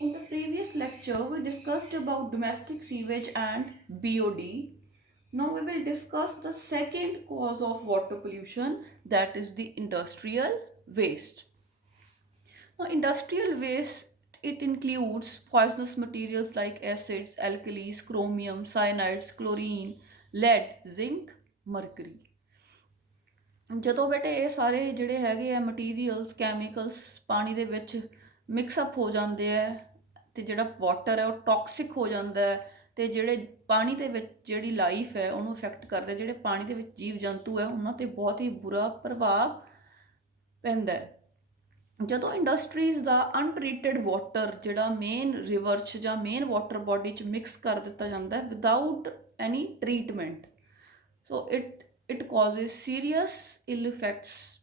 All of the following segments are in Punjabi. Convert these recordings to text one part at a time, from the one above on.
In the previous lecture, we discussed about domestic sewage and BOD. Now we will discuss the second cause of water pollution, that is the industrial waste. Now, industrial waste, it includes poisonous materials like acids, alkalis, chromium, cyanides, chlorine, lead, zinc, mercury. ਜਦੋਂ ਬੇਟੇ ਇਹ ਸਾਰੇ ਜਿਹੜੇ ਹੈਗੇ ਆ ਮਟੀਰੀਅਲਸ ਕੈਮੀਕਲਸ ਪਾਣੀ ਦੇ ਵਿੱਚ ਮਿਕਸ ਅਪ ਹੋ ਜਾਂਦੇ ਆ ਤੇ ਜਿਹੜਾ ਵਾਟਰ ਹੈ ਉਹ ਟੌਕਸਿਕ ਹੋ ਜਾਂਦਾ ਹੈ ਤੇ ਜਿਹੜੇ ਪਾਣੀ ਦੇ ਵਿੱਚ ਜਿਹੜੀ ਲਾਈਫ ਹੈ ਉਹਨੂੰ ਇਫੈਕਟ ਕਰਦੇ ਜਿਹੜੇ ਪਾਣੀ ਦੇ ਵਿੱਚ ਜੀਵ ਜੰਤੂ ਹੈ ਉਹਨਾਂ ਤੇ ਬਹੁਤ ਹੀ ਬੁਰਾ ਪ੍ਰਭਾਵ ਪੈਂਦਾ ਹੈ ਜਦੋਂ ਇੰਡਸਟਰੀਜ਼ ਦਾ ਅਨਟ੍ਰੀਟਡ ਵਾਟਰ ਜਿਹੜਾ ਮੇਨ ਰਿਵਰ 'ਚ ਜਾਂ ਮੇਨ ਵਾਟਰ ਬਾਡੀ 'ਚ ਮਿਕਸ ਕਰ ਦਿੱਤਾ ਜਾਂਦਾ ਹੈ without any treatment so it causes serious ill effects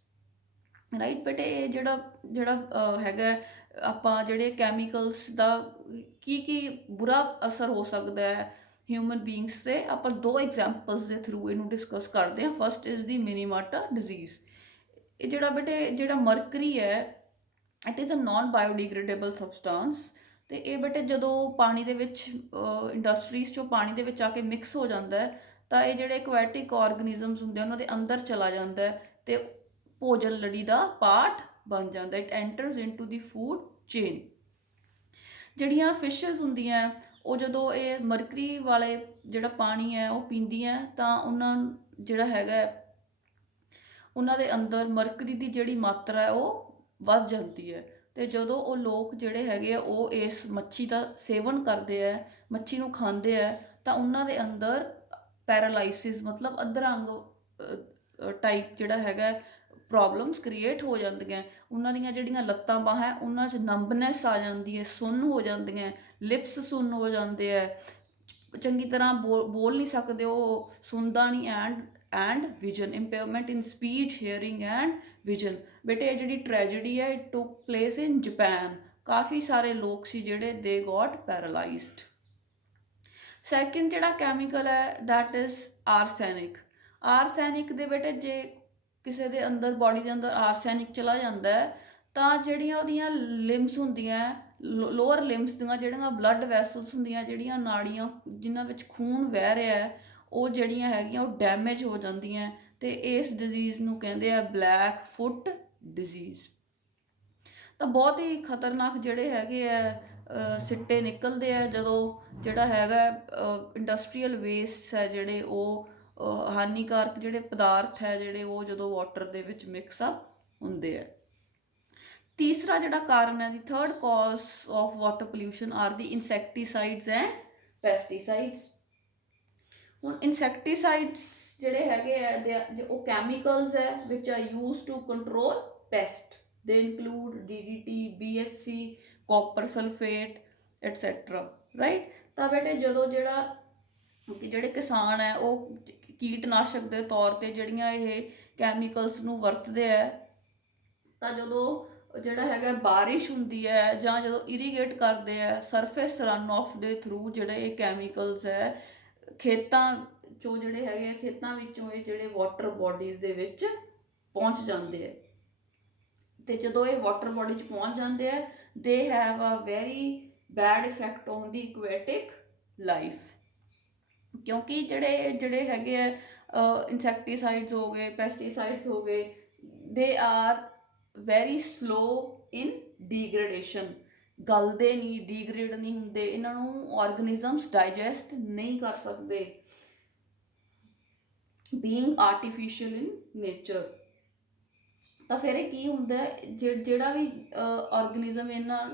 right ਬੇਟੇ ਇਹ ਜਿਹੜਾ ਜਿਹੜਾ ਹੈਗਾ ਆਪਾਂ ਜਿਹੜੇ ਕੈਮੀਕਲਸ ਦਾ ਕੀ ਬੁਰਾ ਅਸਰ ਹੋ ਸਕਦਾ ਹੈ ਹਿਊਮਨ ਬੀਇੰਗਸ ਤੇ ਆਪਾਂ ਦੋ ਐਗਜ਼ਾਮਪਲਸ ਦੇ ਥਰੂ ਇਹਨੂੰ ਡਿਸਕਸ ਕਰਦੇ ਹਾਂ first is the Minamata disease ਇਹ ਜਿਹੜਾ ਬੇਟੇ ਜਿਹੜਾ ਮਰਕਰੀ ਹੈ it is a non biodegradable substance ਤੇ ਇਹ ਬੇਟੇ ਜਦੋਂ ਪਾਣੀ ਦੇ ਵਿੱਚ ਇੰਡਸਟਰੀਜ਼ 'ਚੋਂ ਪਾਣੀ ਦੇ ਵਿੱਚ ਆ ਕੇ ਮਿਕਸ ਹੋ ਜਾਂਦਾ ਹੈ ਤਾਂ ਇਹ ਜਿਹੜੇ ਐਕੁਆਟਿਕ ਆਰਗੇਨਿਜ਼ਮਸ ਹੁੰਦੇ ਉਹਨਾਂ ਦੇ ਅੰਦਰ ਚਲਾ ਜਾਂਦਾ ਹੈ ਤੇ ਭੋਜਨ ਲੜੀ ਦਾ ਪਾਰਟ ਬਣ ਜਾਂਦਾ it entrance into the food chain ਜਿਹੜੀਆਂ ਫਿਸ਼ਸ ਹੁੰਦੀਆਂ ਉਹ ਜਦੋਂ ਇਹ ਮਰਕਰੀ ਵਾਲੇ ਜਿਹੜਾ ਪਾਣੀ ਹੈ ਉਹ ਪੀਂਦੀਆਂ ਤਾਂ ਉਹਨਾਂ ਜਿਹੜਾ ਹੈਗਾ ਉਹਨਾਂ ਦੇ ਅੰਦਰ ਮਰਕਰੀ ਦੀ ਜਿਹੜੀ ਮਾਤਰਾ ਹੈ ਉਹ ਵੱਧ ਜਾਂਦੀ ਹੈ ਤੇ ਜਦੋਂ ਉਹ ਲੋਕ ਜਿਹੜੇ ਹੈਗੇ ਆ ਉਹ ਇਸ ਮੱਛੀ ਦਾ ਸੇਵਨ ਕਰਦੇ ਆ ਮੱਛੀ ਨੂੰ ਖਾਂਦੇ ਆ ਤਾਂ ਉਹਨਾਂ ਦੇ ਅੰਦਰ ਪੈਰਾਲਾਈਸਿਸ ਮਤਲਬ ਅਧਰੰਗ ਟਾਈਪ ਜਿਹੜਾ ਹੈਗਾ ਪ੍ਰੋਬਲਮਸ ਕ੍ਰੀਏਟ ਹੋ ਜਾਂਦੀਆਂ ਉਹਨਾਂ ਦੀਆਂ ਜਿਹੜੀਆਂ ਲੱਤਾਂ ਬਾਹਾਂ ਉਹਨਾਂ 'ਚ ਨੰਬਨੈਸ ਆ ਜਾਂਦੀ ਹੈ ਸੁੰਨ ਹੋ ਜਾਂਦੀਆਂ ਲਿਪਸ ਸੁੰਨ ਹੋ ਜਾਂਦੇ ਆ ਚੰਗੀ ਤਰ੍ਹਾਂ ਬੋਲ ਨਹੀਂ ਸਕਦੇ ਉਹ ਸੁਣਦਾ ਨਹੀਂ and vision impairment in speech hearing and vision ਬੇਟੇ ਇਹ ਜਿਹੜੀ ਟ੍ਰੈਜੇਡੀ ਹੈ it took place in Japan ਕਾਫੀ ਸਾਰੇ ਲੋਕ ਸੀ ਜਿਹੜੇ ਦੇ ਗॉट ਪੈਰਾਲਾਈਜ਼ਡ ਸੈਕਿੰਡ ਜਿਹੜਾ ਕੈਮੀਕਲ ਹੈ ਦੈਟ ਇਜ਼ ਆਰਸੈਨਿਕ ਦੇ ਬੇਟੇ ਜੇ ਕਿਸੇ ਦੇ ਅੰਦਰ ਬਾਡੀ ਦੇ ਅੰਦਰ ਆਰਸੈਨਿਕ ਚਲਾ ਜਾਂਦਾ ਹੈ ਤਾਂ ਜਿਹੜੀਆਂ ਉਹਦੀਆਂ ਲਿੰਬਸ ਹੁੰਦੀਆਂ ਲੋਅਰ ਲਿੰਬਸ ਦੀਆਂ ਜਿਹੜੀਆਂ ਬਲੱਡ ਵੈਸਲਸ ਹੁੰਦੀਆਂ ਜਿਹੜੀਆਂ ਨਾੜੀਆਂ ਜਿਨ੍ਹਾਂ ਵਿੱਚ ਖੂਨ ਵਹਿ ਰਿਹਾ ਹੈ ਉਹ ਜਿਹੜੀਆਂ ਹੈਗੀਆਂ ਉਹ ਡੈਮੇਜ ਹੋ ਜਾਂਦੀਆਂ ਤੇ ਇਸ ਡਿਜ਼ੀਜ਼ ਨੂੰ ਕਹਿੰਦੇ ਆ ਬਲੈਕ ਫੁੱਟ ਡਿਜ਼ੀਜ਼ ਤਾਂ ਬਹੁਤ ਹੀ ਖਤਰਨਾਕ ਜਿਹੜੇ ਹੈਗੇ ਆ ਸਿੱਟੇ ਨਿਕਲਦੇ ਆ ਜਦੋਂ ਜਿਹੜਾ ਹੈਗਾ ਇੰਡਸਟਰੀਅਲ ਵੇਸਟ ਹੈ ਜਿਹੜੇ ਉਹ ਹਾਨੀਕਾਰਕ ਜਿਹੜੇ ਪਦਾਰਥ ਹੈ ਜਿਹੜੇ ਉਹ ਜਦੋਂ ਵਾਟਰ ਦੇ ਵਿੱਚ ਮਿਕਸ ਅਪ ਹੁੰਦੇ ਆ ਤੀਸਰਾ ਜਿਹੜਾ ਕਾਰਨ ਹੈ the third cause of water pollution are the insecticides and pesticides ਹੁਣ ਇਨਸੈਕਟੀਸਾਈਡਸ ਜਿਹੜੇ ਹੈਗੇ ਆ ਉਹ ਕੈਮੀਕਲਸ ਹੈ which are use to control pest they include DDT BHC copper sulphate etcetera right ਤਾਂ ਬੇਟੇ ਜਦੋਂ ਜਿਹੜੇ ਕਿਸਾਨ ਹੈ ਉਹ ਕੀਟਨਾਸ਼ਕ ਦੇ ਤੌਰ ਤੇ ਜਿਹੜੀਆਂ ਇਹ ਕੈਮੀਕਲਸ ਨੂੰ ਵਰਤਦੇ ਆ ਤਾਂ ਜਦੋਂ ਜਿਹੜਾ ਹੈਗਾ ਬਾਰਿਸ਼ ਹੁੰਦੀ ਹੈ ਜਾਂ ਜਦੋਂ ਇਰੀਗੇਟ ਕਰਦੇ ਆ ਸਰਫੇਸ ਰਨ ਆਫ ਦੇ ਥਰੂ ਜਿਹੜੇ ਇਹ ਕੈਮੀਕਲਸ ਹੈ ਖੇਤਾਂ ਚੋਂ ਜਿਹੜੇ ਹੈਗੇ ਖੇਤਾਂ ਵਿੱਚੋਂ ਇਹ ਜਿਹੜੇ ਵਾਟਰ ਬਾਡੀਜ਼ ਦੇ ਵਿੱਚ ਪਹੁੰਚ ਜਾਂਦੇ ਆ ਤੇ ਜਦੋਂ ਇਹ ਵਾਟਰ ਬਾਡੀ 'ਚ ਪਹੁੰਚ ਜਾਂਦੇ ਆ they have a very bad effect on the aquatic life ਕਿਉਂਕਿ ਜਿਹੜੇ ਹੈਗੇ ਆ ਇਨਸੈਕਟੀਸਾਈਡਸ ਹੋ ਗਏ ਪੈਸਟੀਸਾਈਡਸ ਹੋ ਗਏ ਦੇ ਆਰ ਵੈਰੀ ਸਲੋ ਇਨ ਡੀਗ੍ਰੇਡੇਸ਼ਨ ਗਲਦੇ ਨਹੀਂ ਡੀਗ੍ਰੇਡ ਨਹੀਂ ਹੁੰਦੇ ਇਹਨਾਂ ਨੂੰ ਆਰਗੇਨਿਜ਼ਮਸ ਡਾਈਜੈਸਟ ਨਹੀਂ ਕਰ ਸਕਦੇ ਬੀਇੰਗ ਆਰਟੀਫਿਸ਼ੀਅਲ ਇਨ ਨੇਚਰ ਤਾਂ ਫਿਰ ਇਹ ਕੀ ਹੁੰਦਾ ਜਿਹੜਾ ਵੀ ਆਰਗੇਨਿਜ਼ਮ ਇਹਨਾਂ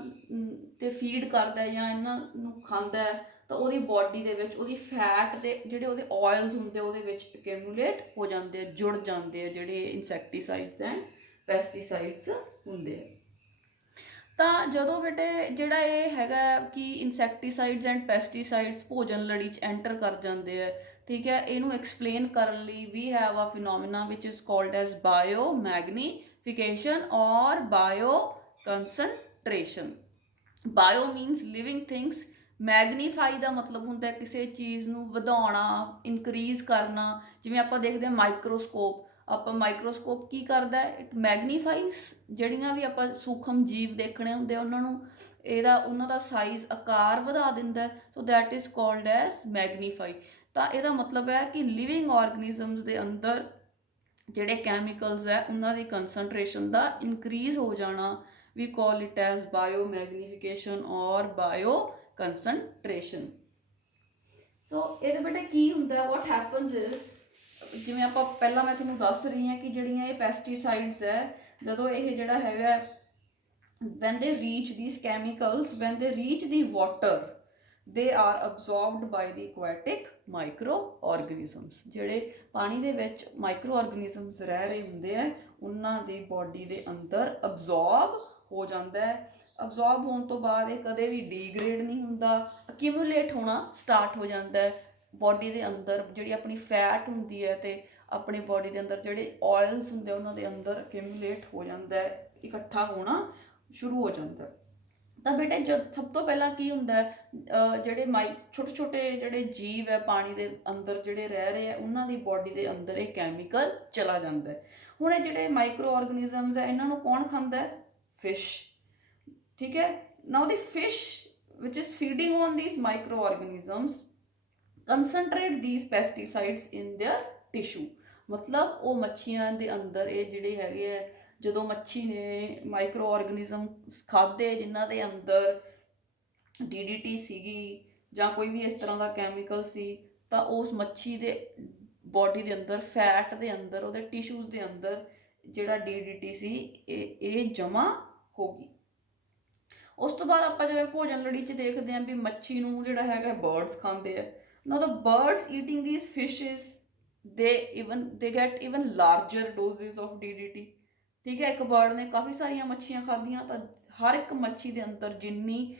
ਤੇ ਫੀਡ ਕਰਦਾ ਜਾਂ ਇਹਨਾਂ ਨੂੰ ਖਾਂਦਾ ਤਾਂ ਉਹਦੀ ਬਾਡੀ ਦੇ ਵਿੱਚ ਉਹਦੀ ਫੈਟ ਤੇ ਜਿਹੜੇ ਉਹਦੇ ਆਇਲਸ ਹੁੰਦੇ ਉਹਦੇ ਵਿੱਚ ਅਕੈਮੂਲੇਟ ਹੋ ਜਾਂਦੇ ਆ ਜੁੜ ਜਾਂਦੇ ਆ ਜਿਹੜੇ ਇਨਸੈਕਟੀਸਾਈਡਸ ਐਂਡ ਪੈਸਟੀਸਾਈਡਸ ਹੁੰਦੇ ਆ ਤਾਂ ਜਦੋਂ ਬੇਟੇ ਜਿਹੜਾ ਇਹ ਹੈਗਾ ਕਿ ਇਨਸੈਕਟੀਸਾਈਡਸ ਐਂਡ ਪੈਸਟੀਸਾਈਡਸ ਭੋਜਨ ਲੜੀ 'ਚ ਐਂਟਰ ਕਰ ਜਾਂਦੇ ਆ ਠੀਕ ਹੈ ਇਹਨੂੰ ਐਕਸਪਲੇਨ ਕਰਨ ਲਈ we have a phenomena which is called as biomagnification or bio concentration bio means living things magnify ਦਾ ਮਤਲਬ ਹੁੰਦਾ ਕਿਸੇ ਚੀਜ਼ ਨੂੰ ਵਧਾਉਣਾ ਇਨਕਰੀਜ਼ ਕਰਨਾ ਜਿਵੇਂ ਆਪਾਂ ਦੇਖਦੇ ਹਾਂ ਮਾਈਕਰੋਸਕੋਪ ਆਪਾਂ ਮਾਈਕਰੋਸਕੋਪ ਕੀ ਕਰਦਾ ਹੈ, ਇਟ ਮੈਗਨੀਫਾਈਜ਼ ਜਿਹੜੀਆਂ ਵੀ ਆਪਾਂ ਸੂਖਮ ਜੀਵ ਦੇਖਣੇ ਹੁੰਦੇ ਉਹਨਾਂ ਨੂੰ ਉਹਨਾਂ ਦਾ ਸਾਈਜ਼ ਆਕਾਰ ਵਧਾ ਦਿੰਦਾ, so that is called as magnify. ਤਾਂ ਇਹਦਾ ਮਤਲਬ ਹੈ ਕਿ ਲਿਵਿੰਗ ਆਰਗੇਨਿਜ਼ਮਸ ਦੇ ਅੰਦਰ ਜਿਹੜੇ ਕੈਮੀਕਲਸ ਹੈ ਉਹਨਾਂ ਦੀ ਕੰਸਨਟ੍ਰੇਸ਼ਨ ਦਾ ਇਨਕਰੀਜ਼ ਹੋ ਜਾਣਾ, we call it as bio magnification or bio concentration. So ਇਹਦੇ ਬੇਟੇ ਕੀ ਹੁੰਦਾ, ਵਾਟ ਹੈਪਨਸ ਇਜ਼, ਜਿਵੇਂ ਆਪਾਂ ਪਹਿਲਾਂ ਮੈਂ ਤੁਹਾਨੂੰ ਦੱਸ ਰਹੀ ਹਾਂ ਕਿ ਜਿਹੜੀਆਂ ਇਹ ਪੈਸਟੀਸਾਈਡਸ ਹੈ, ਜਦੋਂ ਇਹ ਜਿਹੜਾ ਹੈਗਾ when they reach these chemicals, when they reach the water, they are absorbed by the aquatic microorganisms। ਜਿਹੜੇ ਪਾਣੀ ਦੇ ਵਿੱਚ ਮਾਈਕਰੋ ਆਰਗੇਨਿਜ਼ਮਸ ਰਹਿ ਰਹੇ ਹੁੰਦੇ ਆ ਉਹਨਾਂ ਦੀ ਬੋਡੀ ਦੇ ਅੰਦਰ ਅਬਜ਼ੌਰਬ ਹੋ ਜਾਂਦਾ ਹੈ। ਅਬਜ਼ੌਰਬ ਹੋਣ ਤੋਂ ਬਾਅਦ ਇਹ ਕਦੇ ਵੀ ਡੀਗ੍ਰੇਡ ਨਹੀਂ ਹੁੰਦਾ, ਅਕਿਊਮੂਲੇਟ ਹੋਣਾ ਸਟਾਰਟ ਹੋ ਜਾਂਦਾ ਹੈ ਬੋਡੀ ਦੇ ਅੰਦਰ। ਜਿਹੜੀ ਆਪਣੀ ਫੈਟ ਹੁੰਦੀ ਹੈ ਤੇ ਆਪਣੀ ਬੋਡੀ ਦੇ ਅੰਦਰ ਜਿਹੜੇ ਆਇਲਸ ਹੁੰਦੇ ਉਹਨਾਂ ਦੇ ਅੰਦਰ ਅਕਿਊਮੂਲੇਟ ਹੋ ਜਾਂਦਾ ਹੈ, ਇਕੱਠਾ ਹੋਣਾ ਸ਼ੁਰੂ ਹੋ ਜਾਂਦਾ। ਤਾਂ ਬੇਟੇ ਜਦ ਸਭ ਤੋਂ ਪਹਿਲਾਂ ਕੀ ਹੁੰਦਾ, ਜਿਹੜੇ ਛੋਟੇ ਛੋਟੇ ਜਿਹੜੇ ਜੀਵ ਹੈ ਪਾਣੀ ਦੇ ਅੰਦਰ ਜਿਹੜੇ ਰਹਿ ਰਹੇ ਆ ਉਹਨਾਂ ਦੀ ਬੋਡੀ ਦੇ ਅੰਦਰ ਇਹ ਕੈਮੀਕਲ ਚਲਾ ਜਾਂਦਾ ਹੈ। ਹੁਣ ਇਹ ਜਿਹੜੇ ਮਾਈਕਰੋ ਆਰਗੇਨਿਜ਼ਮਸ ਹੈ ਇਹਨਾਂ ਨੂੰ ਕੌਣ ਖਾਂਦਾ ਹੈ, ਫਿਸ਼। ਠੀਕ ਹੈ, now the fish which is feeding on these micro organisms concentrate these pesticides in their tissue. ਮਤਲਬ ਉਹ ਮੱਛੀਆਂ ਦੇ ਅੰਦਰ ਇਹ ਜਿਹੜੇ ਹੈਗੇ ਹੈ, ਜਦੋਂ ਮੱਛੀ ਨੇ ਮਾਈਕਰੋ ਆਰਗੇਨਿਜ਼ਮ ਖਾਧੇ ਜਿਨ੍ਹਾਂ ਦੇ ਅੰਦਰ DDT ਸੀਗੀ ਜਾਂ ਕੋਈ ਵੀ ਇਸ ਤਰ੍ਹਾਂ ਦਾ ਕੈਮੀਕਲ ਸੀ, ਤਾਂ ਉਸ ਮੱਛੀ ਦੇ ਬੋਡੀ ਦੇ ਅੰਦਰ ਫੈਟ ਦੇ ਅੰਦਰ ਉਹਦੇ ਟਿਸ਼ੂਜ਼ ਦੇ ਅੰਦਰ ਜਿਹੜਾ DDT ਸੀ ਇਹ ਜਮ੍ਹਾਂ ਹੋ ਗਈ। ਉਸ ਤੋਂ ਬਾਅਦ ਆਪਾਂ ਜਿਵੇਂ ਭੋਜਨ ਲੜੀ 'ਚ ਦੇਖਦੇ ਹਾਂ ਵੀ ਮੱਛੀ ਨੂੰ ਜਿਹੜਾ ਹੈਗਾ ਬਰਡਸ ਖਾਂਦੇ ਆ। Now the birds eating these fishes they get even larger doses of DDT। ਠੀਕ ਹੈ, ਇੱਕ ਬਰਡ ਨੇ ਕਾਫੀ ਸਾਰੀਆਂ ਮੱਛੀਆਂ ਖਾਧੀਆਂ ਤਾਂ ਹਰ ਇੱਕ ਮੱਛੀ ਦੇ ਅੰਦਰ ਜਿੰਨੀ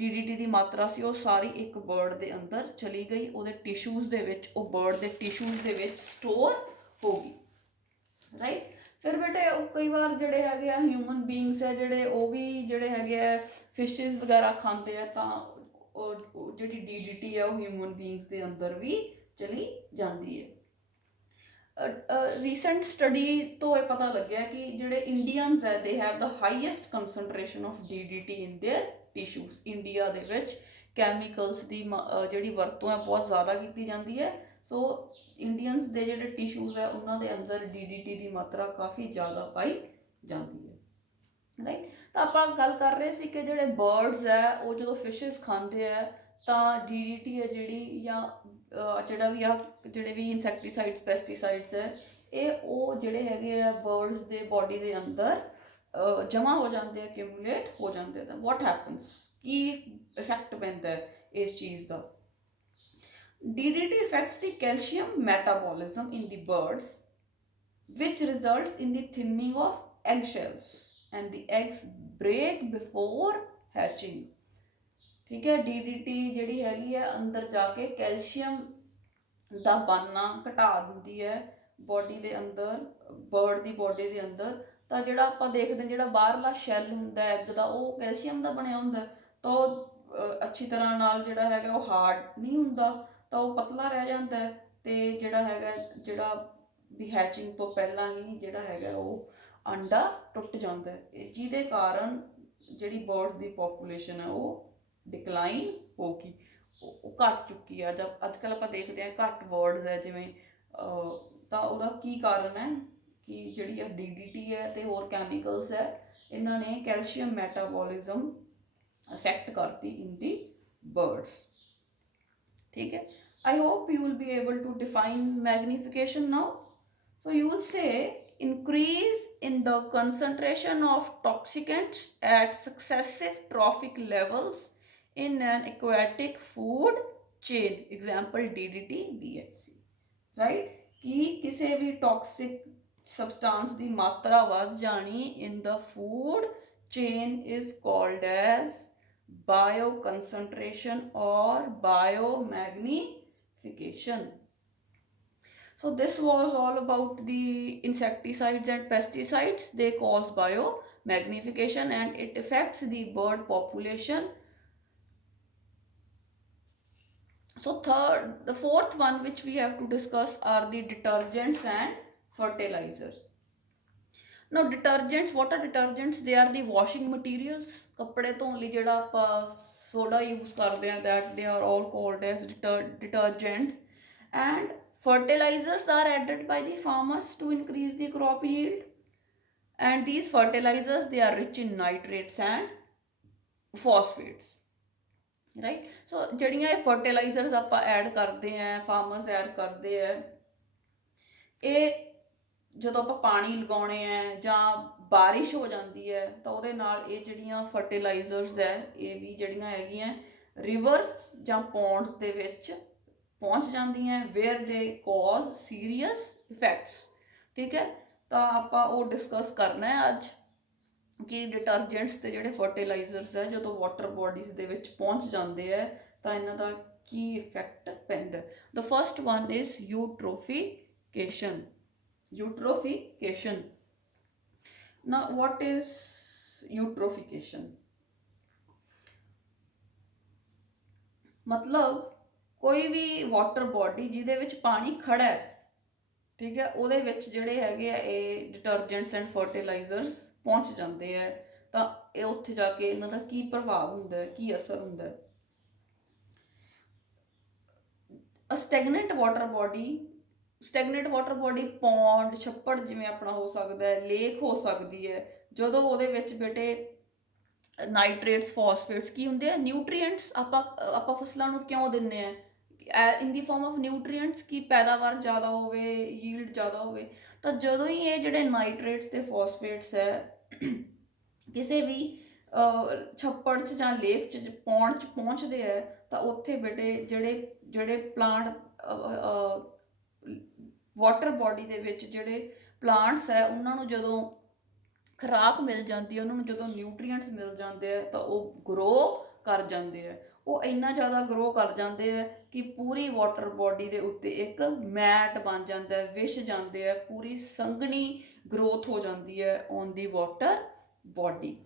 DDT ਦੀ ਮਾਤਰਾ ਸੀ ਉਹ ਸਾਰੀ ਇੱਕ ਬਰਡ ਦੇ ਅੰਦਰ ਚਲੀ ਗਈ, ਉਹਦੇ ਟਿਸ਼ੂਜ਼ ਦੇ ਵਿੱਚ, ਉਹ ਬਰਡ ਦੇ ਟਿਸ਼ੂਜ਼ ਦੇ ਵਿੱਚ ਸਟੋਰ ਹੋ ਗਈ, ਰਾਈਟ। ਫਿਰ ਬੇਟੇ ਉਹ ਕਈ ਵਾਰ ਜਿਹੜੇ ਹੈਗੇ ਆ ਹਿਊਮਨ ਬੀਇੰਗਸ ਹੈ ਜਿਹੜੇ ਉਹ ਵੀ ਜਿਹੜੇ ਹੈਗੇ ਆ ਫਿਸ਼ਿਸ ਵਗੈਰਾ ਖਾਂਦੇ ਆ, ਤਾਂ ਉਹ ਜਿਹੜੀ DDT ਹੈ ਉਹ ਹਿਊਮਨ ਬੀਇੰਗਸ ਦੇ ਅੰਦਰ ਵੀ ਚਲੀ ਜਾਂਦੀ ਹੈ। ਰੀਸੈਂਟ ਸਟੱਡੀ ਤੋਂ ਇਹ ਪਤਾ ਲੱਗਿਆ ਕਿ ਜਿਹੜੇ ਇੰਡੀਅਨਸ ਹੈ they have the highest concentration of DDT in their tissues. India ਦੇ ਵਿੱਚ ਕੈਮੀਕਲਸ ਦੀ ਜਿਹੜੀ ਵਰਤੋਂ ਹੈ ਬਹੁਤ ਜ਼ਿਆਦਾ ਕੀਤੀ ਜਾਂਦੀ ਹੈ, ਸੋ ਇੰਡੀਅਨਸ ਦੇ ਜਿਹੜੇ ਟਿਸ਼ੂਜ਼ ਹੈ ਉਹਨਾਂ ਦੇ ਅੰਦਰ DDT ਦੀ ਮਾਤਰਾ ਕਾਫੀ ਜ਼ਿਆਦਾ ਪਾਈ ਜਾਂਦੀ ਹੈ, ਰਾਈਟ। ਤਾਂ ਆਪਾਂ ਗੱਲ ਕਰ ਰਹੇ ਸੀ ਕਿ ਜਿਹੜੇ ਬਰਡਸ ਹੈ ਉਹ ਜਦੋਂ ਫਿਸ਼ਿਸ ਖਾਂਦੇ ਹੈ ਤਾਂ DDT ਹੈ ਜਿਹੜੀ ਜਾਂ ਜਿਹੜੇ ਵੀ ਇਨਸੈਕਟੀਸਾਈਡਸ ਪੈਸਟੀਸਾਈਡਸ ਹੈ ਇਹ ਉਹ ਜਿਹੜੇ ਹੈਗੇ ਆ ਬਰਡਸ ਦੇ ਬੋਡੀ ਦੇ ਅੰਦਰ ਜਮ੍ਹਾਂ ਹੋ ਜਾਂਦੇ ਆ, ਅਕਿਊਮੂਲੇਟ ਹੋ ਜਾਂਦੇ। ਤਾਂ ਵਾਟ ਹੈਪਨਸ, ਕੀ ਇਫੈਕਟ ਪੈਂਦਾ ਇਸ ਚੀਜ਼ ਦਾ। DDT affects the calcium metabolism in the birds, which results in the thinning of eggshells and the eggs break before hatching। ਠੀਕ ਹੈ, DDT ਜਿਹੜੀ ਹੈਗੀ ਹੈ ਅੰਦਰ ਜਾ ਕੇ ਕੈਲਸ਼ੀਅਮ ਦਾ ਬਣਨਾ ਘਟਾ ਦਿੰਦੀ ਹੈ ਬੋਡੀ ਦੇ ਅੰਦਰ, ਬਰਡ ਦੀ ਬੋਡੀ ਦੇ ਅੰਦਰ। ਤਾਂ ਜਿਹੜਾ ਆਪਾਂ ਦੇਖਦੇ ਜਿਹੜਾ ਬਾਹਰਲਾ ਸ਼ੈੱਲ ਹੁੰਦਾ ਐਗ ਦਾ ਉਹ ਕੈਲਸ਼ੀਅਮ ਦਾ ਬਣਿਆ ਹੁੰਦਾ, ਤਾਂ ਉਹ ਅੱਛੀ ਤਰ੍ਹਾਂ ਨਾਲ ਜਿਹੜਾ ਹੈਗਾ ਉਹ ਹਾਰਡ ਨਹੀਂ ਹੁੰਦਾ, ਤਾਂ ਉਹ ਪਤਲਾ ਰਹਿ ਜਾਂਦਾ ਹੈ। ਅਤੇ ਜਿਹੜਾ ਵੀ ਹੈਚਿੰਗ ਤੋਂ ਪਹਿਲਾਂ ਹੀ ਜਿਹੜਾ ਹੈਗਾ ਉਹ ਅੰਡਾ ਟੁੱਟ ਜਾਂਦਾ ਹੈ, ਜਿਹਦੇ ਕਾਰਨ ਜਿਹੜੀ ਬਰਡਸ ਦੀ ਪੋਪੂਲੇਸ਼ਨ ਹੈ ਉਹ ਡਿਕਲਾਈਨ ਹੋ ਗਈ, ਉਹ ਘੱਟ ਚੁੱਕੀ ਆ। ਜਦ ਅੱਜ ਕੱਲ੍ਹ ਆਪਾਂ ਦੇਖਦੇ ਹਾਂ ਘੱਟ ਬਰਡਸ ਹੈ ਜਿਵੇਂ, ਤਾਂ ਉਹਦਾ ਕੀ ਕਾਰਨ ਹੈ ਕਿ ਜਿਹੜੀ ਆ DDT ਹੈ ਅਤੇ ਹੋਰ ਕੈਮੀਕਲਸ ਹੈ ਇਹਨਾਂ ਨੇ ਕੈਲਸ਼ੀਅਮ ਮੈਟਾਬੋਲਿਜ਼ਮ ਅਫੈਕਟ ਕਰਤੀ ਇਨ ਦੀ ਬਰਡਸ। ਠੀਕ ਹੈ, I hope you will be able to define magnification now. So you will say increase in the concentration of toxicants at successive trophic levels in an aquatic food chain, example DDT, BHC, right। कि किसी भी toxic substance ਦੀ ਮਾਤਰਾ ਵੱਧ ਜਾਣੀ in the food chain is called as bioconcentration or biomagnification। So this was all about the insecticides and pesticides. They cause biomagnification and it affects the bird population. So the fourth one which we have to discuss are the detergents and fertilizers. Now detergents, what are detergents? They are the washing materials. ਕੱਪੜੇ ਧੋਣ ਲਈ ਜਿਹੜਾ ਆਪਾਂ ਸੋਡਾ use ਕਰਦੇ ਹਾਂ, that they are all called as detergents. And fertilizers are added by the farmers to increase the crop yield. And these fertilizers, they are rich in nitrates and phosphates. Right, so ਜਿਹੜੀਆਂ ਇਹ ਫਰਟੀਲਾਈਜ਼ਰਸ ਆਪਾਂ ਐਡ ਕਰਦੇ ਆ, ਫਾਰਮਰਸ ਐਡ ਕਰਦੇ ਆ, ਇਹ ਜਦੋਂ ਆਪਾਂ ਪਾਣੀ ਲਗਾਉਣੇ ਆ ਜਾਂ ਬਾਰਿਸ਼ ਹੋ ਜਾਂਦੀ ਹੈ ਤਾਂ ਉਹਦੇ ਨਾਲ ਇਹ ਜਿਹੜੀਆਂ ਫਰਟੀਲਾਈਜ਼ਰਸ ਹੈ ਇਹ ਵੀ ਜਿਹੜੀਆਂ ਹੈਗੀਆਂ ਰਿਵਰਸ ਜਾਂ ਪੌਂਡਸ ਦੇ ਵਿੱਚ ਪਹੁੰਚ ਜਾਂਦੀਆਂ, ਵੇਅਰ ਦੇ ਕੌਜ਼ ਸੀਰੀਅਸ ਇਫੈਕਟਸ। ਠੀਕ ਹੈ, ਤਾਂ ਆਪਾਂ ਉਹ ਡਿਸਕਸ ਕਰਨਾ ਹੈ ਅੱਜ ਕਿ ਡਿਟਰਜੈਂਟਸ ਤੇ ਜਿਹੜੇ ਫਰਟੀਲਾਈਜ਼ਰਸ ਹੈ ਜਦੋਂ ਵਾਟਰ ਬੋਡੀਜ਼ ਦੇ ਵਿੱਚ ਪਹੁੰਚ ਜਾਂਦੇ ਹੈ ਤਾਂ ਇਹਨਾਂ ਦਾ ਕੀ ਇਫੈਕਟ ਪੈਂਦਾ। The first one is eutrophication. Eutrophication. Now, what is eutrophication? मतलब कोई भी वाटर बॉडी ਜਿਹਦੇ ਵਿੱਚ ਪਾਣੀ ਖੜਾ ਹੈ, ਠੀਕ ਹੈ, ਉਹਦੇ ਵਿੱਚ ਜਿਹੜੇ ਹੈਗੇ ਆ ਇਹ ਡਿਟਰਜੈਂਟਸ ਐਂਡ ਫਰਟੀਲਾਈਜ਼ਰਸ ਪਹੁੰਚ ਜਾਂਦੇ ਆ, ਤਾਂ ਇਹ ਉੱਥੇ ਜਾ ਕੇ ਇਹਨਾਂ ਦਾ ਕੀ ਪ੍ਰਭਾਵ ਹੁੰਦਾ ਹੈ, ਕੀ ਅਸਰ ਹੁੰਦਾ ਹੈ। ਅ ਸਟੈਗਨੈਂਟ ਵਾਟਰ ਬੋਡੀ ਪੌਂਡ, ਛੱਪੜ ਜਿਵੇਂ ਆਪਣਾ ਹੋ ਸਕਦਾ ਹੈ, ਲੇਕ ਹੋ ਸਕਦੀ ਹੈ, ਜਦੋਂ ਉਹਦੇ ਵਿੱਚ ਬੇਟੇ ਨਾਈਟ੍ਰੇਟਸ, ਫਾਸਫੇਟਸ ਕੀ ਹੁੰਦੇ ਆ, ਨਿਊਟਰੀਐਂਟਸ ਆਪਾਂ ਫਸਲਾਂ ਨੂੰ ਕਿਉਂ ਦਿੰਦੇ ਆ ਇਨ ਦੀ ਫਾਰਮ ਆਫ ਨਿਊਟਰੀਐਂਟਸ ਕਿ ਪੈਦਾਵਾਰ ਜ਼ਿਆਦਾ ਹੋਵੇ, ਯੀਲਡ ਜ਼ਿਆਦਾ ਹੋਵੇ। ਤਾਂ ਜਦੋਂ ਹੀ ਇਹ ਜਿਹੜੇ ਨਾਈਟ੍ਰੇਟਸ ਤੇ ਫਾਸਫੇਟਸ ਹੈ ਕਿਸੇ ਵੀ ਛੱਪੜ 'ਚ ਜਾਂ ਲੇਕ 'ਚ ਪੌਂਡ 'ਚ ਪਹੁੰਚਦੇ ਹੈ ਤਾਂ ਉੱਥੇ ਬੇਟੇ ਜਿਹੜੇ ਪਲਾਂਟ ਵਾਟਰ ਬੋਡੀ ਦੇ ਵਿੱਚ ਜਿਹੜੇ ਪਲਾਂਟਸ ਹੈ ਉਹਨਾਂ ਨੂੰ ਜਦੋਂ ਖੁਰਾਕ ਮਿਲ ਜਾਂਦੀ ਹੈ, ਉਹਨਾਂ ਨੂੰ ਜਦੋਂ ਨਿਊਟਰੀਐਂਟਸ ਮਿਲ ਜਾਂਦੇ ਆ ਤਾਂ ਉਹ ਗਰੋ ਕਰ ਜਾਂਦੇ ਆ। ਉਹ ਇੰਨਾ ਜ਼ਿਆਦਾ ਗਰੋ ਕਰ ਜਾਂਦੇ ਆ ਕਿ ਪੂਰੀ ਵਾਟਰ ਬੋਡੀ ਦੇ ਉੱਤੇ ਇੱਕ ਮੈਟ ਬਣ ਜਾਂਦਾ ਹੈ, ਵਿਛ ਜਾਂਦੇ ਆ, ਪੂਰੀ ਸੰਘਣੀ ਗਰੋਥ ਹੋ ਜਾਂਦੀ ਹੈ ਔਨ ਦੀ ਵਾਟਰ ਬੋਡੀ।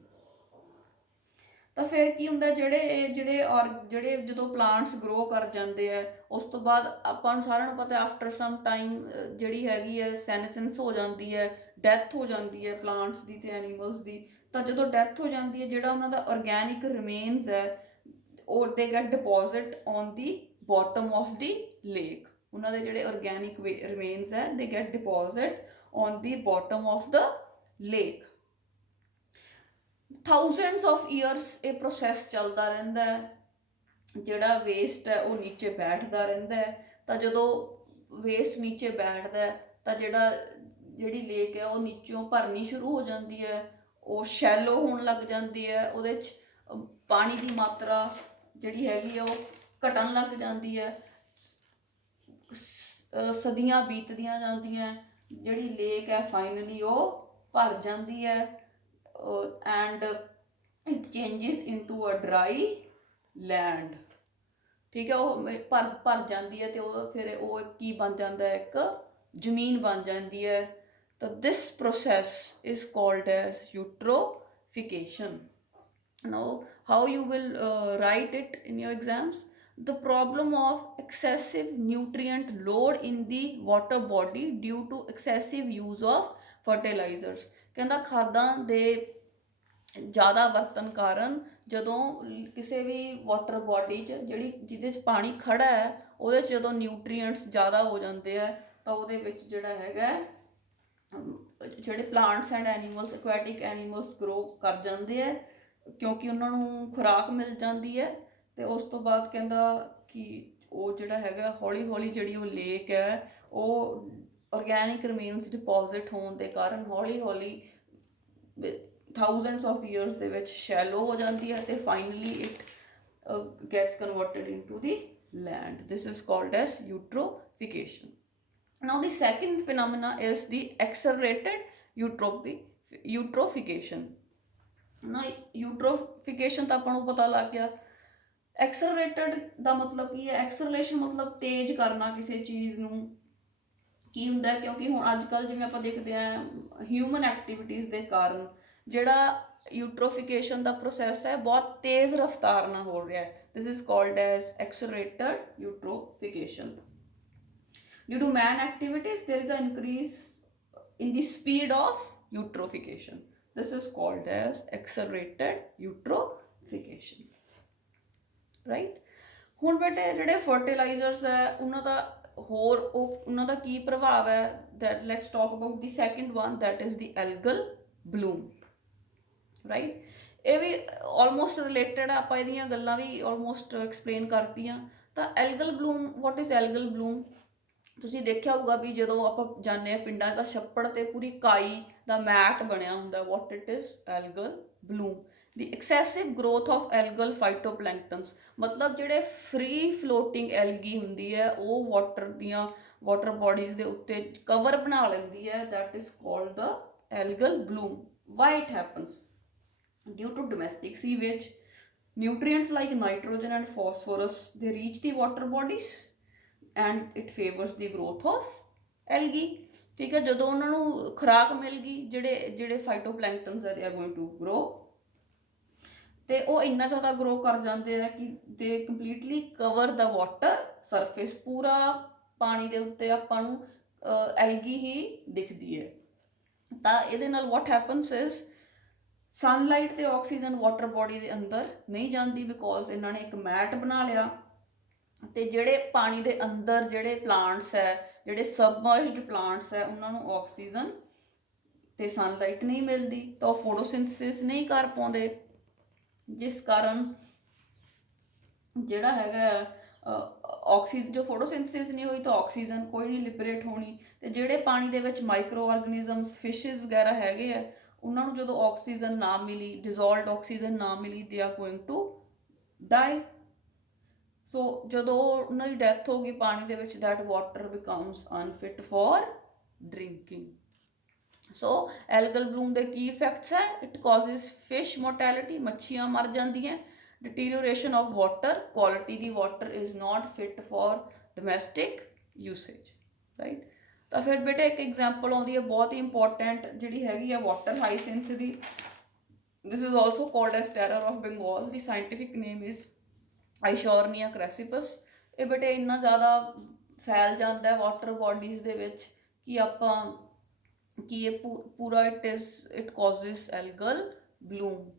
ਤਾਂ ਫਿਰ ਕੀ ਹੁੰਦਾ, ਜਿਹੜੇ ਜਦੋਂ ਪਲਾਂਟਸ ਗਰੋ ਕਰ ਜਾਂਦੇ ਆ ਉਸ ਤੋਂ ਬਾਅਦ ਆਪਾਂ ਨੂੰ ਸਾਰਿਆਂ ਨੂੰ ਪਤਾ ਆਫਟਰ ਸਮ ਟਾਈਮ ਜਿਹੜੀ ਹੈਗੀ ਹੈ ਸੈਨੇਸੈਂਸ ਹੋ ਜਾਂਦੀ ਹੈ, ਡੈਥ ਹੋ ਜਾਂਦੀ ਹੈ ਪਲਾਂਟਸ ਦੀ ਤੇ ਐਨੀਮਲਸ ਦੀ। ਤਾਂ ਜਦੋਂ ਡੈਥ ਹੋ ਜਾਂਦੀ ਹੈ ਜਿਹੜਾ ਉਹਨਾਂ ਦਾ ਆਰਗੈਨਿਕ ਰਿਮੇਨਸ ਹੈ ਉਹ ਦੇ get deposit on the bottom of the lake. ਉਹਨਾਂ ਦੇ ਜਿਹੜੇ ਆਰਗੈਨਿਕ ਰਿਮੇਨਸ ਹੈ ਦੇ get deposit on the bottom of the lake. Thousands of years ਇਹ ਪ੍ਰੋਸੈਸ ਚੱਲਦਾ ਰਹਿੰਦਾ ਹੈ, ਜਿਹੜਾ ਵੇਸਟ ਹੈ ਉਹ ਨੀਚੇ ਬੈਠਦਾ ਰਹਿੰਦਾ ਹੈ। ਤਾਂ ਜਦੋਂ ਵੇਸਟ ਨੀਚੇ ਬੈਠਦਾ ਤਾਂ ਜਿਹੜੀ ਲੇਕ ਹੈ ਉਹ ਨੀਚੋਂ ਭਰਨੀ ਸ਼ੁਰੂ ਹੋ ਜਾਂਦੀ ਹੈ, ਉਹ ਸ਼ੈਲੋ ਹੋਣ ਲੱਗ ਜਾਂਦੀ ਹੈ, ਉਹਦੇ 'ਚ ਪਾਣੀ ਦੀ ਮਾਤਰਾ ਜਿਹੜੀ ਹੈਗੀ ਆ ਉਹ ਘਟਣ ਲੱਗ ਜਾਂਦੀ ਹੈ। ਸਦੀਆਂ ਬੀਤਦੀਆਂ ਜਾਂਦੀਆਂ, ਜਿਹੜੀ ਲੇਕ ਹੈ ਫਾਈਨਲੀ ਉਹ ਭਰ ਜਾਂਦੀ ਹੈ and it changes into a dry land. ਠੀਕ ਹੈ, ਉਹ ਭਰ ਜਾਂਦੀ ਹੈ ਤੇ ਉਹ ਫਿਰ ਉਹ ਕੀ ਬਣ ਜਾਂਦਾ, ਇੱਕ ਜ਼ਮੀਨ ਬਣ ਜਾਂਦੀ ਹੈ। ਤਾਂ this process is called as eutrophication. Now, how you will write it in your exams? The problem of excessive nutrient load in the water body due to excessive use of fertilizers. ਕਹਿੰਦਾ ਖਾਦਾਂ ਦੇ ਜ਼ਿਆਦਾ ਵਰਤਣ ਕਾਰਨ ਜਦੋਂ ਕਿਸੇ ਵੀ ਵਾਟਰ ਬੋਡੀ 'ਚ ਜਿਹਦੇ 'ਚ ਪਾਣੀ ਖੜਾ ਹੈ ਉਹਦੇ 'ਚ ਜਦੋਂ ਨਿਊਟਰੀਐਂਟਸ ਜ਼ਿਆਦਾ ਹੋ ਜਾਂਦੇ ਆ ਤਾਂ ਉਹਦੇ ਵਿੱਚ ਜਿਹੜਾ ਹੈਗਾ ਜਿਹੜੇ plants and animals, aquatic animals grow ਕਰ ਜਾਂਦੇ ਆ ਕਿਉਂਕਿ ਉਹਨਾਂ ਨੂੰ ਖੁਰਾਕ ਮਿਲ ਜਾਂਦੀ ਹੈ। ਅਤੇ ਉਸ ਤੋਂ ਬਾਅਦ ਕਹਿੰਦਾ ਕਿ ਉਹ ਜਿਹੜਾ ਹੈਗਾ ਹੌਲੀ ਹੌਲੀ ਜਿਹੜੀ ਉਹ ਲੇਕ ਹੈ ਉਹ ਆਰਗੈਨਿਕ ਰਿਮੇਨਸ ਡਿਪੋਜ਼ਿਟ ਹੋਣ ਦੇ ਕਾਰਨ ਹੌਲੀ ਹੌਲੀ ਥਾਊਜ਼ੈਂਡਸ ਆਫ ਈਅਰਸ ਦੇ ਵਿੱਚ ਸ਼ੈਲੋ ਹੋ ਜਾਂਦੀ ਹੈ ਅਤੇ finally it gets converted into the land. This is called as eutrophication. Now the second phenomena is the accelerated eutrophication. ਨਾ ਯੂਟ੍ਰੋਫਿਕੇਸ਼ਨ ਤਾਂ ਆਪਾਂ ਨੂੰ ਪਤਾ ਲੱਗ ਗਿਆ। ਐਕਸਲਰੇਟਡ ਦਾ ਮਤਲਬ ਕੀ ਹੈ, ਐਕਸਲਰੇਸ਼ਨ ਮਤਲਬ ਤੇਜ਼ ਕਰਨਾ ਕਿਸੇ ਚੀਜ਼ ਨੂੰ। ਕੀ ਹੁੰਦਾ, ਕਿਉਂਕਿ ਹੁਣ ਅੱਜ ਕੱਲ੍ਹ ਜਿਵੇਂ ਆਪਾਂ ਦੇਖਦੇ ਹਾਂ ਹਿਊਮਨ ਐਕਟੀਵਿਟੀਜ਼ ਦੇ ਕਾਰਨ ਜਿਹੜਾ ਯੂਟ੍ਰੋਫਿਕੇਸ਼ਨ ਦਾ ਪ੍ਰੋਸੈਸ ਹੈ ਬਹੁਤ ਤੇਜ਼ ਰਫਤਾਰ ਨਾਲ ਹੋ ਰਿਹਾ ਹੈ। This is called as accelerated eutrophication. Due to man activities, there is an increase in the speed of eutrophication. This is called as accelerated eutrophication, right? ਹੁਣ ਬੇਟੇ ਜਿਹੜੇ ਫਰਟੀਲਾਈਜ਼ਰਸ ਹੈ ਉਹਨਾਂ ਦਾ ਹੋਰ ਉਹਨਾਂ ਦਾ ਕੀ ਪ੍ਰਭਾਵ ਹੈ, that let's talk about the second one, that is the algal bloom, right. ਇਹ ਵੀ ਆਲਮੋਸਟ ਰਿਲੇਟਡ ਆ, ਆਪਾਂ ਇਹਦੀਆਂ ਗੱਲਾਂ ਵੀ ਆਲਮੋਸਟ ਐਕਸਪਲੇਨ ਕਰਤੀਆਂ। ਤਾਂ ਐਲਗਲ ਬਲੂਮ, ਵਾਟ ਇਜ਼ ਐਲਗਲ ਬਲੂਮ? ਤੁਸੀਂ ਦੇਖਿਆ ਹੋਊਗਾ ਵੀ ਜਦੋਂ ਆਪਾਂ ਜਾਂਦੇ ਹਾਂ ਪਿੰਡਾਂ ਤਾਂ ਛੱਪੜ ਤੇ ਪੂਰੀ ਕਾਈ ਦਾ ਮੈਟ ਬਣਿਆ ਹੁੰਦਾ, ਵਾਟ it is ਐਲਗਲ bloom. The excessive growth of ਐਲਗਲ ਫਾਈਟੋਪਲੈਂਕਟਨਸ, ਮਤਲਬ ਜਿਹੜੇ ਫ੍ਰੀ ਫਲੋਟਿੰਗ ਐਲਗੀ ਹੁੰਦੀ ਹੈ ਉਹ ਵਾਟਰ ਬੋਡੀਜ਼ ਦੇ ਉੱਤੇ ਕਵਰ ਬਣਾ ਲੈਂਦੀ ਹੈ, that is called the algal bloom. Why it happens? Due to domestic sewage, nutrients like nitrogen and phosphorus, they reach the water bodies and it favors the growth of algae। ਠੀਕ ਹੈ, ਜਦੋਂ ਉਹਨਾਂ ਨੂੰ ਖੁਰਾਕ ਮਿਲ ਗਈ, ਜਿਹੜੇ ਫਾਈਟੋਪਲੈਂਕਟਨਸ ਹੈ, they are going to grow, ਤੇ ਉਹ ਇੰਨਾ ਜ਼ਿਆਦਾ ਗਰੋ ਕਰ ਜਾਂਦੇ ਆ ਕਿ ਦੇ ਕੰਪਲੀਟਲੀ ਕਵਰ ਦਾ ਵਾਟਰ ਸਰਫੇਸ, ਪੂਰਾ ਪਾਣੀ ਦੇ ਉੱਤੇ ਆਪਾਂ ਨੂੰ ਐਲਗੀ ਹੀ ਦਿਖਦੀ ਹੈ। ਤਾਂ ਇਹਦੇ ਨਾਲ ਵਾਟ ਹੈਪਨਸ ਇਜ਼ ਸਨਲਾਈਟ ਤੇ ਆਕਸੀਜਨ ਵਾਟਰ ਬੋਡੀ ਦੇ ਅੰਦਰ ਨਹੀਂ ਜਾਂਦੀ, ਬਿਕੋਜ਼ ਇਹਨਾਂ ਨੇ ਇੱਕ ਮੈਟ ਬਣਾ ਲਿਆ। ਤੇ ਜਿਹੜੇ ਪਾਣੀ ਦੇ ਅੰਦਰ ਜਿਹੜੇ ਪਲਾਂਟਸ ਹੈ, ਜਿਹੜੇ ਸਬਮਰਜਡ ਪਲਾਂਟਸ ਹੈ, ਉਹਨਾਂ ਨੂੰ ਆਕਸੀਜਨ ਤੇ ਸਨਲਾਈਟ ਨਹੀਂ ਮਿਲਦੀ, ਤਾਂ ਉਹ ਫੋਟੋਸਿੰਥਸਿਸ ਨਹੀਂ ਕਰ ਪਾਉਂਦੇ, ਜਿਸ ਕਾਰਨ ਜਿਹੜਾ ਹੈਗਾ ਆਕਸੀਜਨ, ਜੋ ਫੋਟੋਸਿੰਥਸਿਸ ਨਹੀਂ ਹੋਈ ਤਾਂ ਆਕਸੀਜਨ ਕੋਈ ਨਹੀਂ ਲਿਬਰੇਟ ਹੋਣੀ। ਤੇ ਜਿਹੜੇ ਪਾਣੀ ਦੇ ਵਿੱਚ ਮਾਈਕਰੋ ਆਰਗੈਨਿਜ਼ਮਸ, ਫਿਸ਼ਿਸ ਵਗੈਰਾ ਹੈਗੇ ਆ, ਉਹਨਾਂ ਨੂੰ ਜਦੋਂ ਆਕਸੀਜਨ ਨਾ ਮਿਲੀ, ਡਿਜ਼ੋਲਵਡ ਆਕਸੀਜਨ ਨਾ ਮਿਲੀ, they are going to die. So ਜਦੋਂ ਉਹਨਾਂ ਦੀ ਡੈਥ ਹੋ ਗਈ ਪਾਣੀ ਦੇ ਵਿੱਚ, that water becomes unfit for drinking. So algal bloom ਦੇ ਕੀ ਇਫੈਕਟਸ ਹੈ? ਇਟ ਕਾਜ਼ਿਸ ਫਿਸ਼ ਮੋਰਟੈਲਿਟੀ, ਮੱਛੀਆਂ ਮਰ ਜਾਂਦੀਆਂ, deterioration of water, quality the water is not fit for domestic usage, right. ਤਾਂ ਫਿਰ ਬੇਟਾ ਇੱਕ ਐਗਜ਼ਾਮਪਲ ਆਉਂਦੀ ਹੈ ਬਹੁਤ ਹੀ ਇੰਪੋਰਟੈਂਟ, ਜਿਹੜੀ ਹੈਗੀ ਆ water ਹਾਈਸਿੰਥ the. This is also called S terror of Bengal. The scientific name is ਆਈਸ਼ੋਰਨੀਆ ਕ੍ਰੈਸੀਪਸ। ਇਹ ਬੇਟੇ ਇੰਨਾ ਜ਼ਿਆਦਾ ਫੈਲ ਜਾਂਦਾ ਹੈ ਵਾਟਰ ਬੋਡੀਜ਼ ਦੇ ਵਿੱਚ ਕਿ ਇਹ ਪੂਰਾ ਇਟ ਕਾਜ਼ਿਸ ਐਲਗਲ ਬਲੂਮ।